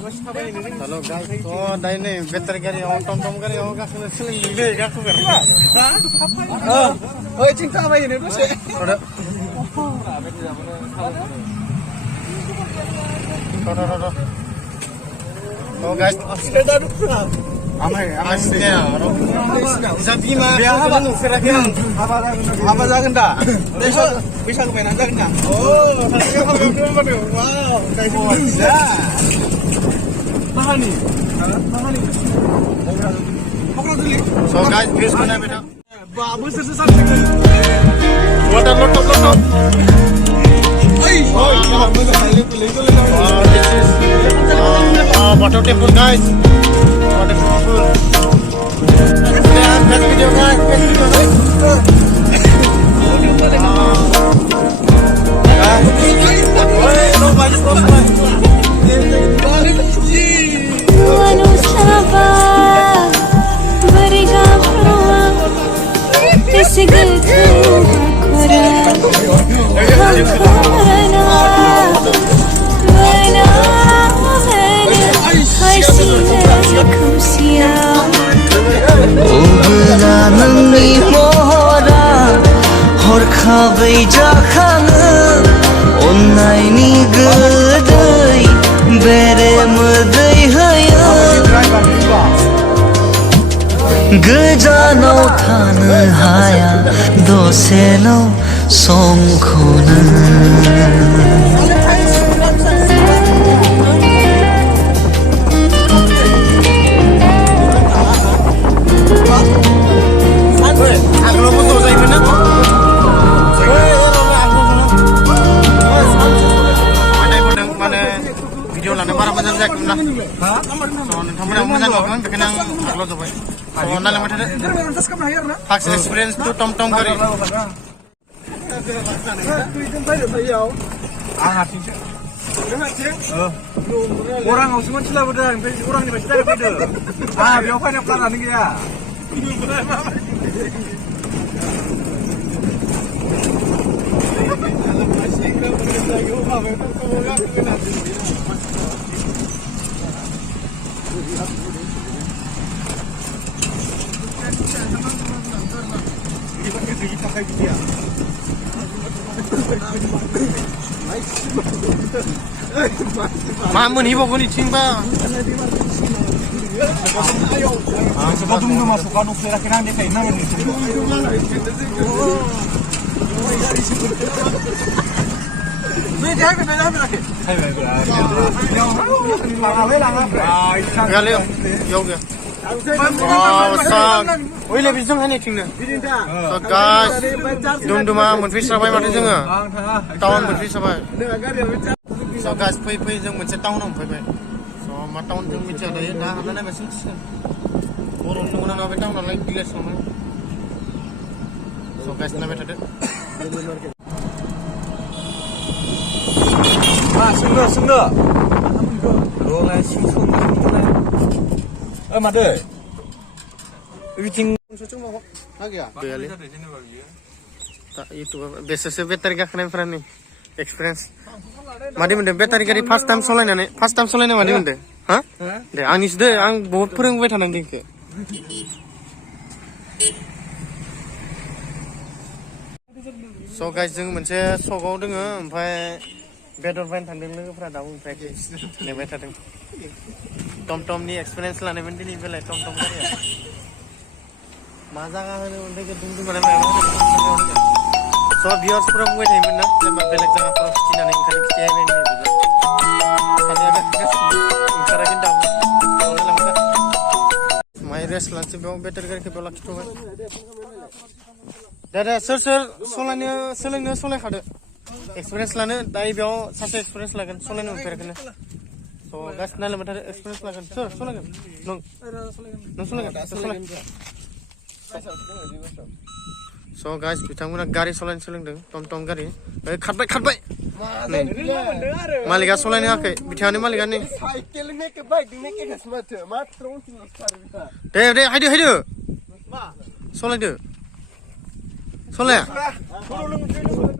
Halo guys, oh dah ini bateri gari, tom gari, gaku seling gede, gaku gari. Oh, cinta apa ini bos? Ada. Oh guys, Sepeda dulu. amai ya, bisa bima. Apa jangan dah? Bisa ke mana jangan dah? Oh, wow, kayak bisa. Mahani. So guys, please mana beta? Babu sesat dengan. Water lotop. This is water temple guys. Water temple. Best video guys. नोंनि महरा हरखाबै जाखाङो अननायनि गोदै बेरे मोदै होयो गोजानाव थानो हाया दसेल' समखौनो Video lana bara moजां जायाखैमोन ना नोंथांमोना मोजां नुगोन बेखायनो आं आगोलाव जोब्बाय नालाय माथो फार्स्ट एक्सपिरियेन्स टु टम गारि आं हारसिंसो अराङावसो मानसि लाबोदों ओमफ्राय अरांनिफ्रायसो डाइरेक्ट फैदों आंहा बेयाव फैनाय प्लानानो गैया मा मोनहैबावगोन इथिंबा coba tunggu masuk kandung selera kena dia kayak nangis Gali, yuk ya. Wow, sang. Wih, lebih jauh nih tinggal. So guys, dum-duma मोनफैस्राबाय माथो जोङो. टाउन मोनफैस्राबाय. So guys, फै जों मोनसे टाउनाव मोनफैबाय. So मा टाउन जों मिथिया दायो दा हाबना नायबासो मिथिसिगोन. बर'नि नंगौना नङा बे टाउनालाय भिलेज नङा. So guys, नायबाय थादो. सोंनो रङा सिंसोंलाय माथो बिथिं गैया इउटुब बेसोरसो बेटारि गाखोनायफ्रा नै एक्सपिरियेन्स मादि मोनदों बेटारि गारि फार्स्ट टाइम सालायनाय मादि मोनदों हा दे आंनिसो दे आं बहुत फोरोंबाय थानांदों इखो स' गाइस जों मोनसे सकआव दोङो ओमफ्राय बेदर बायनो थांदों लोगोफोरा दाबो मोनफैयाखै नेबाय थादों टमटमनि एक्सपिरियेन्स लानायमोन दिनै बेलाय टमटम गारिया मा जागा होनो मोनदों दुमदुमाना मायाव होनो स' भिउवार्सफोरा बुंबाय थायोमोन ना जेनेबा बेलेग जायगाफोराव खिथिनानै ओंखायनो खिथिहायबाय ओंखाराखै दाबो माइ रेस्ट लानोसै बेयाव बेटारि गारिखौ बेयाव लाखिथ'बाय दे सोर सोलोंनो सलायखादो एक्सपिरियेन्स लानो दायो बेयाव सासे एक्सपिरियेन्स लागोन सलायनो मोनफेराखैनो स' गासिबो नायलांबाय थादो एक्सपिरियेन्स लागोन सोर सलायगोन नों सलायगोन स' गाइस बिथांमोना गारि सलायनो सोलोंदों टमटम गारि खारबाय मालिकआ सलायनो होआखै बिथाङानो मालिकआ नै दे हायदो सलायदो सलाया